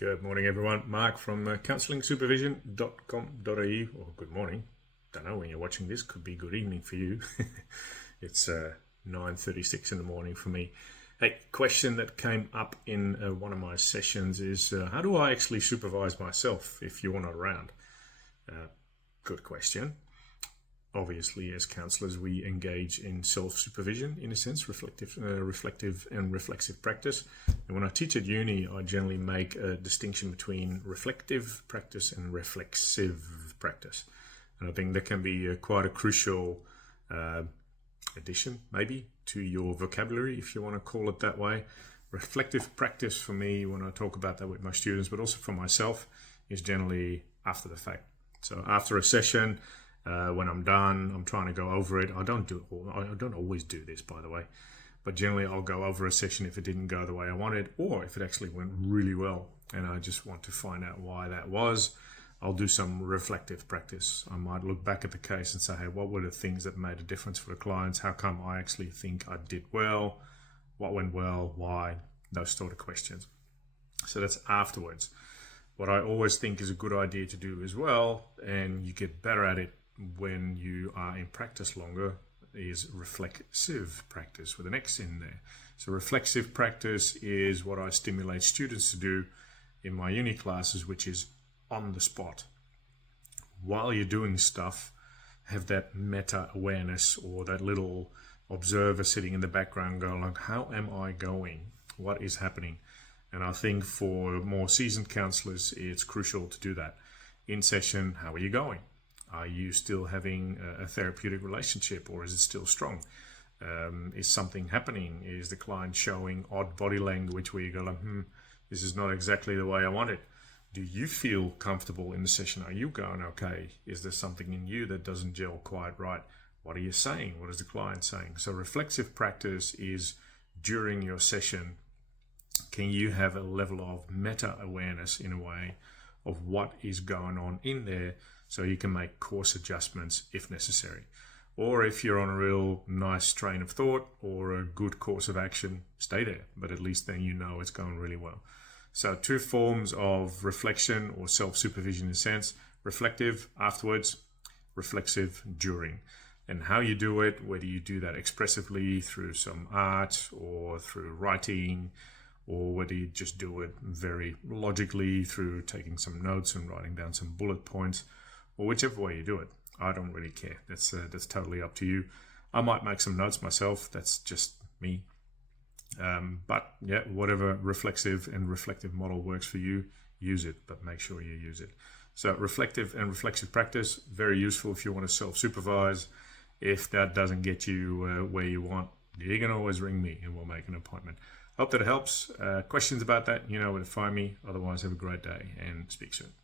Good morning, everyone. Mark from counsellingsupervision.com.au, or good morning. Don't know when you're watching this. Could be good evening for you. It's 9:36 in the morning for me. Hey, question that came up in one of my sessions is how do I actually supervise myself if you're not around? Good question. Obviously, as counsellors, we engage in self-supervision, in a sense, reflective and reflexive practice. And when I teach at uni, I generally make a distinction between reflective practice and reflexive practice. And I think that can be quite a crucial addition, maybe, to your vocabulary, if you want to call it that way. Reflective practice for me, when I talk about that with my students, but also for myself, is generally after the fact. So after a session, when I'm done, I'm trying to go over it. I don't always do this, by the way, but generally I'll go over a session if it didn't go the way I wanted, or if it actually went really well and I just want to find out why that was. I'll do some reflective practice. I might look back at the case and say, hey, what were the things that made a difference for the clients? How come I actually think I did well? What went well? Why? Those sort of questions. So that's afterwards. What I always think is a good idea to do as well, and you get better at it when you are in practice longer, is reflexive practice with an X in there. So reflexive practice is what I stimulate students to do in my uni classes, which is on the spot. While you're doing stuff, have that meta awareness or that little observer sitting in the background going like, how am I going? What is happening? And I think for more seasoned counselors, it's crucial to do that. In session, how are you going? Are you still having a therapeutic relationship, or is it still strong? Is something happening? Is the client showing odd body language where you go like, this is not exactly the way I want it? Do you feel comfortable in the session? Are you going okay? Is there something in you that doesn't gel quite right? What are you saying? What is the client saying? So reflexive practice is during your session, can you have a level of meta awareness in a way of what is going on in there, so you can make course adjustments if necessary. Or if you're on a real nice train of thought or a good course of action, stay there, but at least then you know it's going really well. So two forms of reflection or self-supervision in a sense: reflective afterwards, reflexive during. And how you do it, whether you do that expressively through some art or through writing, or whether you just do it very logically through taking some notes and writing down some bullet points, or whichever way you do it, I don't really care. That's totally up to you. I might make some notes myself. That's just me. But yeah, whatever reflexive and reflective model works for you, use it, but make sure you use it. So reflective and reflexive practice, very useful if you want to self-supervise. If that doesn't get you where you want, you can always ring me and we'll make an appointment. Hope that it helps. Questions about that, you know where to find me. Otherwise, have a great day and speak soon.